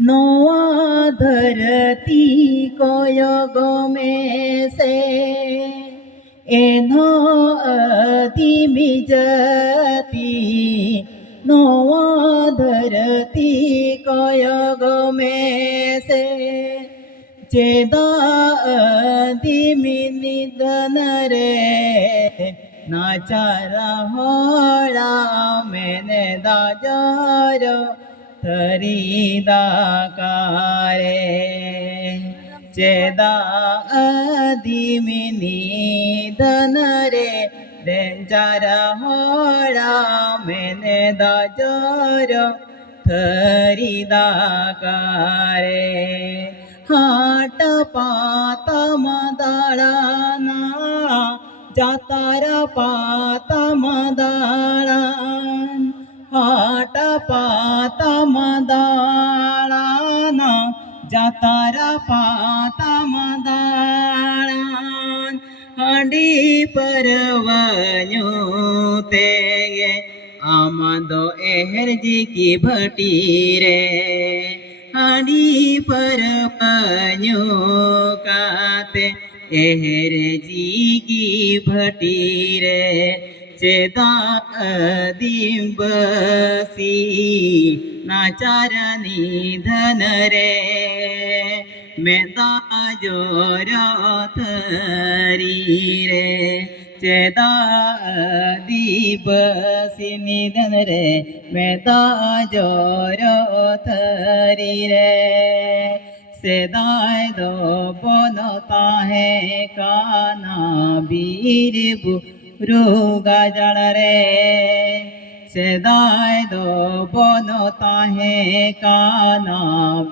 नोआ धरती कोय गमे से एनो अधीमी जती नोआ धरती कोय गमे से चेदा अधीमी निधन रे नाचारा होड़ा मैंने दाजार थरीदाकारे चेदा अधीमिनी धन रे डेंचारा होड़ा मैंने दाजार थरीदाकारे हाट पाता मदाळाना जातारा पाता मदाळान हाट पाता मदाळाना जातारा पाता मदाळान हांडी परवान्यो ते आमादो एहरजी की भटी रे हांडी परवान्यो काते एहरजी की भटी रे चेदा दिवसी नाचारनी धन रे मेदा जोर थरी रे चेदा दिवसी निधन रे मेदा जोर थरी रे सेदाय दो बनता है काना वीर रुगा जड़ रे सेदाय दो बनता है काना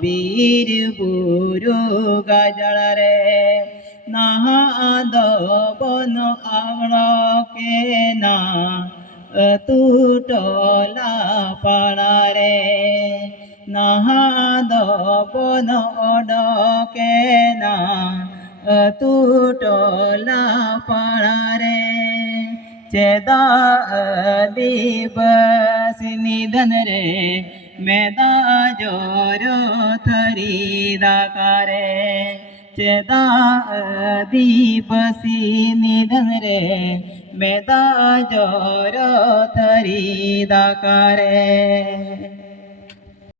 वीर बुरुगा जड़ रे नहा दो बन आंगड़ो के ना टूटला पड़ा रे नहा दो बन ओडके ना टूटला पड़ा रे चेदा दिवसी निधन रे मेदा जोरो थरीदाकारे चेदा दिवसी निधन रे मेदा जोरो थरीदाकारे।